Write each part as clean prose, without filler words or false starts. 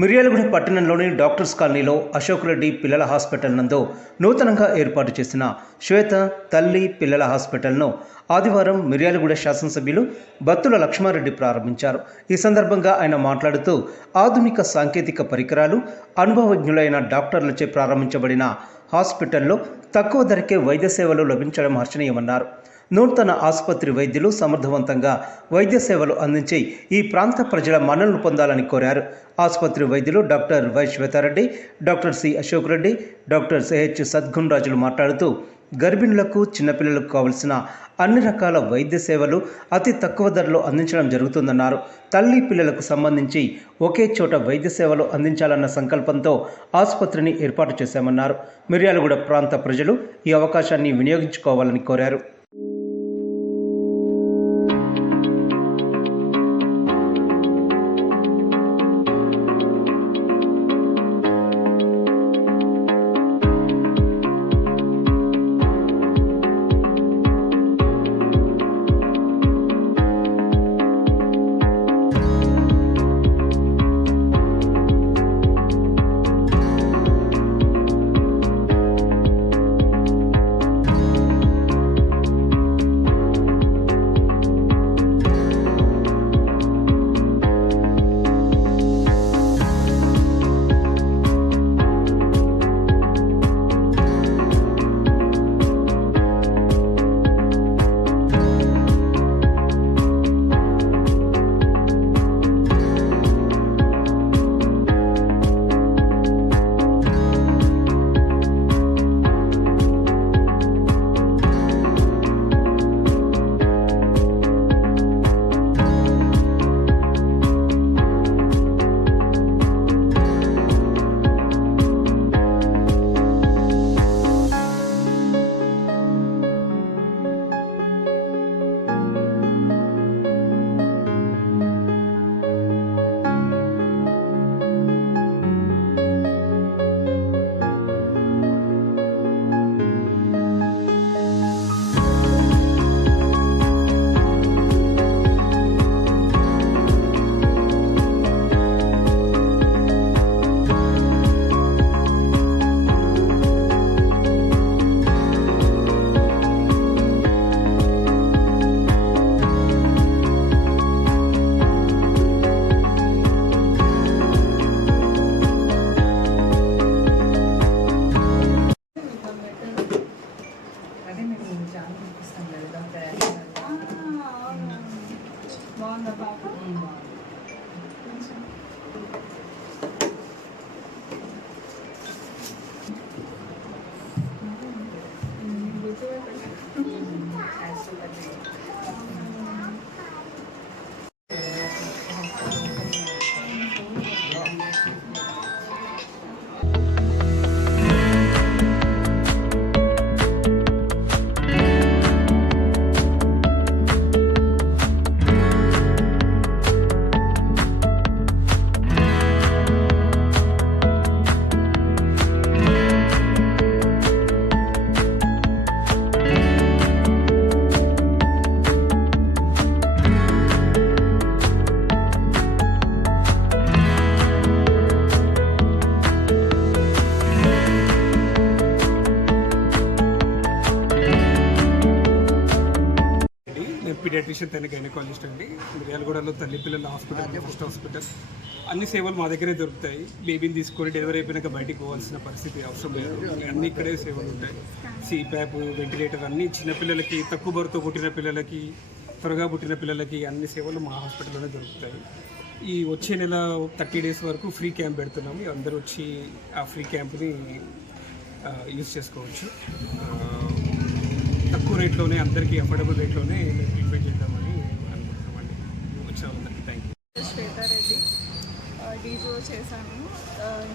మిర్యాలగూడ పట్టణంలోని డాక్టర్స్ కాలనీలో అశోక్ రెడ్డి పిల్లల హాస్పిటల్ నందు నూతనంగా ఏర్పాటు చేసిన శ్వేత తల్లి పిల్లల హాస్పిటల్ను ఆదివారం మిర్యాలగూడ శాసనసభ్యులు బత్తుల లక్ష్మారెడ్డి ప్రారంభించారు. ఈ సందర్భంగా ఆయన మాట్లాడుతూ ఆధునిక సాంకేతిక పరికరాలు, అనుభవజ్ఞులైన డాక్టర్లచే ప్రారంభించబడిన హాస్పిటల్లో తక్కువ ధరకే వైద్య సేవలు లభించడం హర్షణీయమన్నారు. నూతన ఆసుపత్రి వైద్యులు సమర్థవంతంగా వైద్య సేవలు అందించి ఈ ప్రాంత ప్రజల మన్ననలు పొందాలని కోరారు. ఆసుపత్రి వైద్యులు doctor Y Shweta Reddy, doctor C Ashok Reddy, doctor CH Sadgun రాజులు మాట్లాడుతూ గర్భిణులకు, చిన్నపిల్లలకు కావలసిన అన్ని రకాల వైద్య సేవలు అతి తక్కువ ధరలో అందించడం జరుగుతుందన్నారు. తల్లి పిల్లలకు సంబంధించి ఒకే చోట వైద్య సేవలు అందించాలన్న సంకల్పంతో ఆసుపత్రిని ఏర్పాటు చేశామన్నారు. మిర్యాలగూడ ప్రాంత ప్రజలు ఈ అవకాశాన్ని వినియోగించుకోవాలని కోరారు. పీడియాట్రిషియన్ అండ్ గైనకాలజిస్ట్ అండి. మిర్యాలగూడలో తల్లి పిల్లల హాస్పిటల్, ఫస్ట్ హాస్పిటల్, అన్ని సేవలు మా దగ్గరే దొరుకుతాయి. బేబీని తీసుకొని డెలివరీ అయిపోయినాక బయటికి పోవాల్సిన పరిస్థితి అవసరం లేదు. అన్ని ఇక్కడే సేవలు ఉంటాయి. CPAP, వెంటిలేటర్, అన్ని చిన్నపిల్లలకి, తక్కువ బరువుతో పుట్టిన పిల్లలకి, త్వరగా పుట్టిన పిల్లలకి అన్ని సేవలు మా హాస్పిటల్లోనే దొరుకుతాయి. ఈ వచ్చే నెల 30 days వరకు ఫ్రీ క్యాంప్ పెడుతున్నాము. అందరూ వచ్చి ఆ ఫ్రీ క్యాంప్ని యూజ్ చేసుకోవచ్చు. తక్కువ రేట్లోనే, అందరికీ అఫోర్డబుల్ రేట్లోనే ట్రీట్మెంట్ చేద్దామని అనుకుంటున్నామండి. వచ్చే వాళ్ళందరికీ థ్యాంక్ యూ. శ్వేతారెడ్డి, డీజో చేశాను,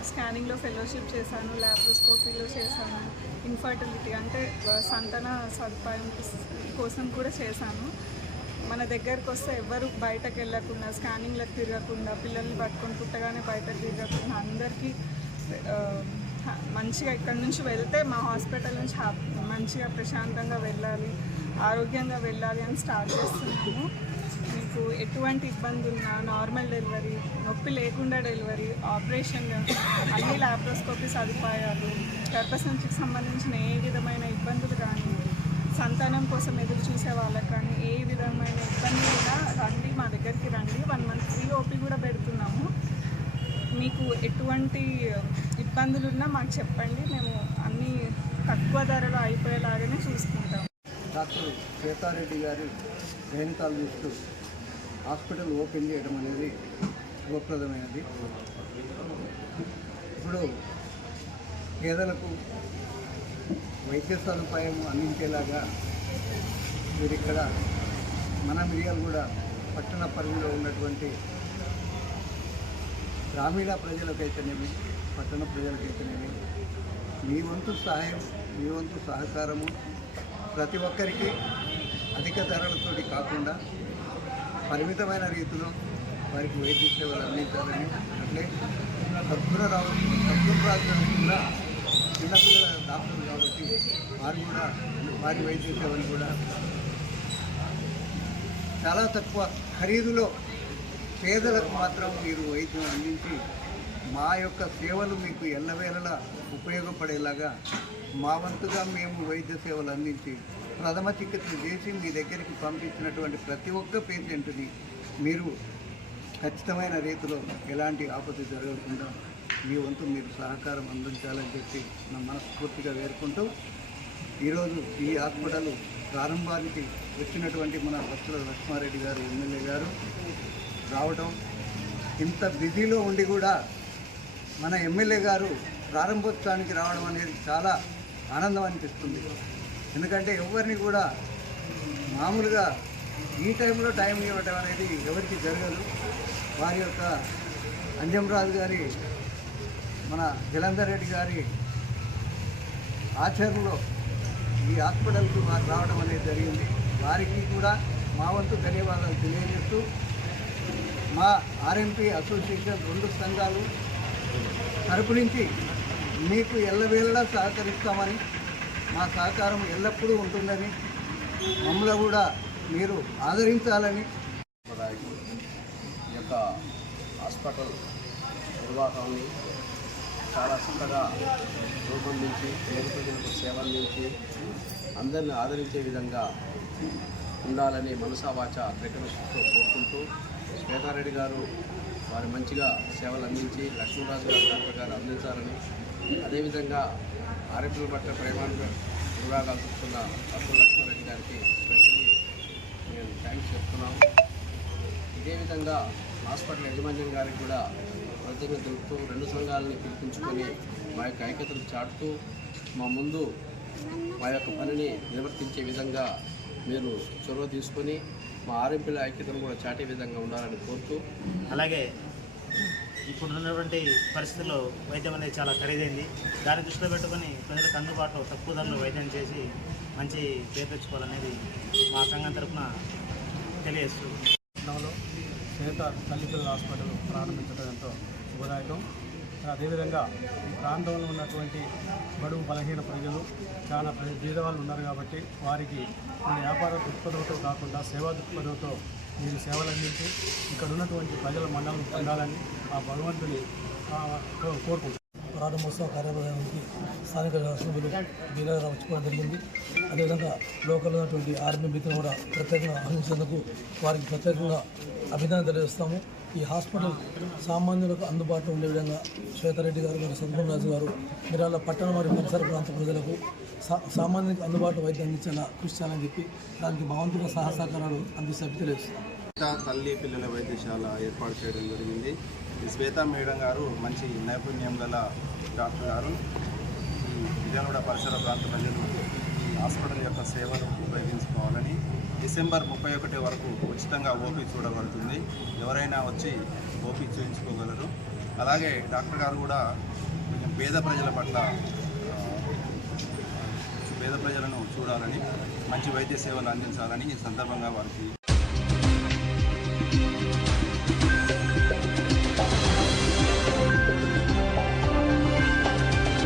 స్కానింగ్లో ఫెలోషిప్ చేశాను, ల్యాప్రోస్కోపీలో చేశాను, ఇన్ఫర్టిలిటీ అంటే సంతాన సదుపాయం కోసం కూడా చేశాను. మన దగ్గరకు వస్తే ఎవరు బయటకు వెళ్ళకుండా, స్కానింగ్లకు తిరగకుండా, పిల్లల్ని పట్టుకొని పుట్టగానే బయటకు తిరగకుండా అందరికీ మంచిగా ఇక్కడ నుంచి వెళ్తే మా హాస్పిటల్ నుంచి మంచిగా ప్రశాంతంగా వెళ్ళాలి, ఆరోగ్యంగా వెళ్ళాలి అని స్టార్ట్ చేస్తున్నాము. మీకు ఎటువంటి ఇబ్బంది ఉన్నా నార్మల్ డెలివరీ, నొప్పి లేకుండా డెలివరీ, ఆపరేషన్, అన్ని లాప్రోస్కోపీ సదుపాయాలు, గర్భసంచికి సంబంధించిన ఏ విధమైన ఇబ్బందులు కానీ, సంతానం కోసం ఎదురు చూసే వాళ్ళకి కానీ ఏ విధమైన ఇబ్బంది ఉన్నా రండి, మా దగ్గరికి రండి. 1 month ఫ్రీ ఓపీ కూడా పెడుతున్నాము. మీకు ఎటువంటి ఇబ్బందులు ఉన్నా మాకు చెప్పండి, మేము అన్నీ తక్కువ ధరలో అయిపోయేలాగానే చూసుకుంటాం. డాక్టర్ శ్వేతారెడ్డి గారి గైనకాలజిస్టు హాస్పిటల్ ఓపెన్ చేయడం అనేది శుభప్రదమైనది. ఇప్పుడు పేదలకు వైద్య సదుపాయం అందించేలాగా మీరు ఇక్కడ మన మిర్యాలగూడ పట్టణ పరిధిలో ఉన్నటువంటి గ్రామీణ ప్రజలకైతేనేమి పట్టణ ప్రజలకైతేనేమి మీ వంతు సహాయం, మీ వంతు సహకారము ప్రతి ఒక్కరికి అధిక ధరలతోటి కాకుండా పరిమితమైన రీతిలో వారికి వైద్య సేవలు అందించాలని, అట్లే సద్గుణరాజు కూడా చిన్నపిల్లల డాక్టర్లు కాబట్టి వారి వైద్య సేవలు కూడా చాలా తక్కువ ఖరీదులో పేదలకు మాత్రం మీరు వైద్యం అందించి మా యొక్క సేవలు మీకు ఎల్లవేళలా ఉపయోగపడేలాగా మా వంతుగా మేము వైద్య సేవలు అందించి ప్రథమ చికిత్స చేసి మీ దగ్గరికి పంపించినటువంటి ప్రతి ఒక్క పేషెంట్ని మీరు ఖచ్చితమైన రీతిలో ఎలాంటి ఆపద జరగకుండా మీ వంతు మీరు సహకారం అందించాలని చెప్పి నా మనస్ఫూర్తిగా వేడుకుంటూ ఈరోజు ఈ హాస్పిటల్ ప్రారంభానికి వచ్చినటువంటి మన బత్తుల లక్ష్మారెడ్డి గారు ఎమ్మెల్యే గారు రావడం, ఇంత బిజీలో ఉండి కూడా మన ఎమ్మెల్యే గారు ప్రారంభోత్సవానికి రావడం అనేది చాలా ఆనందం అనిపిస్తుంది. ఎందుకంటే ఎవరిని కూడా మామూలుగా ఈ టైంలో టైం ఇవ్వడం అనేది ఎవరికి జరగదు. వారి యొక్క అంజంరాజు గారి, మన జలంధర్ రెడ్డి గారి ఆచరణలో ఈ హాస్పిటల్కి వారు రావడం అనేది జరిగింది. వారికి కూడా మా వంతు ధన్యవాదాలు తెలియజేస్తూ మా ఆర్ఎంపీ అసోసియేషన్ 2 సంఘాలు తరపు నుంచి మీకు ఎల్లవేళలా సహకరిస్తామని, మా సహకారం ఎల్లప్పుడూ ఉంటుందని, మమ్మల్ని కూడా మీరు ఆదరించాలని. ఈ యొక్క హాస్పిటల్ నిర్వాహాన్ని చాలా చక్కగా రూపొందించి పేద ప్రజలకు సేవ అందించి అందరిని ఆదరించే విధంగా ఉండాలని మనసా వాచ ప్రకటిస్తూ కోరుకుంటూ, శ్వేతారెడ్డి గారు వారు మంచిగా సేవలు అందించి లక్ష్మీరాజు గారు డాక్టర్ గారు అందించాలని, అదేవిధంగా ఆరోగ్యం పట్ల ప్రేమాన్ని విభాగాలు చూస్తున్న డాక్టర్ లక్ష్మారెడ్డి గారికి స్పెషల్లీ మేము థ్యాంక్స్ చెప్తున్నాము. ఇదే విధంగా హాస్పిటల్ యాజమాన్యం గారికి కూడా కృతజ్ఞతలు తెలుపుతూ 2 సంఘాలని పిలిపించుకొని మా యొక్క ఐక్యతను చాటుతూ మా ముందు మా యొక్క పనిని నిర్వర్తించే విధంగా మీరు చొరవ తీసుకొని మా ఆర్ఎంపీల ఐక్యతను కూడా చాటే విధంగా ఉండాలని కోరుతూ, అలాగే ఇప్పుడు ఉన్నటువంటి పరిస్థితుల్లో వైద్యం అనేది చాలా ఖరీదైంది. దాన్ని దృష్టిలో పెట్టుకొని ప్రజలకు అందుబాటులో తక్కువ ధరలో వైద్యం చేసి మంచి పేరు తెచ్చుకోవాలనేది మా సంఘం తరఫున తెలియజేస్తూ శ్వేత తల్లిపిల్లల హాస్పిటల్ ప్రారంభించడం ఎంతో శుభదాయకం. అదేవిధంగా ఈ ప్రాంతంలో ఉన్నటువంటి బడుగు బలహీన ప్రజలు చాలా పేదవాళ్ళు ఉన్నారు కాబట్టి వారికి వ్యాపార దృక్పథంతో కాకుండా సేవా దృక్పథంతో మీరు సేవలు అందించి ఇక్కడ ఉన్నటువంటి ప్రజల మండలం పొందాలని ఆ భగవంతుని కోరుకుంటున్నాను. ప్రారంభోత్సవ కార్యక్రమానికి స్థానిక శాసనసభ్యులు బీరారావు వచ్చుకోవడం జరిగింది. అదేవిధంగా లోకల్ ఉన్నటువంటి ఆర్మీ మిత్రులు కూడా ప్రత్యేకంగా ఆహ్వానించేందుకు వారికి ప్రత్యేకంగా అభినందన తెలియజేస్తాము. ఈ హాస్పిటల్ సామాన్యులకు అందుబాటులో ఉండే విధంగా శ్వేతారెడ్డి గారు మరియు సద్గుణరాజు గారు మిర్యాల పట్టణ మరియు పరిసర ప్రాంత ప్రజలకు సామాన్యులకు అందుబాటులో వైద్యం అందించేలా కృషి చేయాలని చెప్పి దానికి భగవంతుల సహసహకారాలు అందిస్తే తెలియజేస్తాం. తల్లి పిల్లల వైద్యశాల ఏర్పాటు చేయడం జరిగింది. ఈ శ్వేతా మేడం గారు మంచి నైపుణ్యం గల డాక్టర్ గారు. ఈ మిర్యాలగూడ పరిసర ప్రాంత ప్రజలు ఈ హాస్పిటల్ యొక్క సేవలు ఉపయోగించుకోవాలని డిసెంబర్ 31 వరకు ఉచితంగా ఓపీ చూడబడుతుంది. ఎవరైనా వచ్చి ఓపీ చూపించుకోగలరు. అలాగే డాక్టర్ గారు కూడా పేద ప్రజల పట్ల పేద ప్రజలను చూడాలని, మంచి వైద్య సేవలు అందించాలని ఈ సందర్భంగా వారికి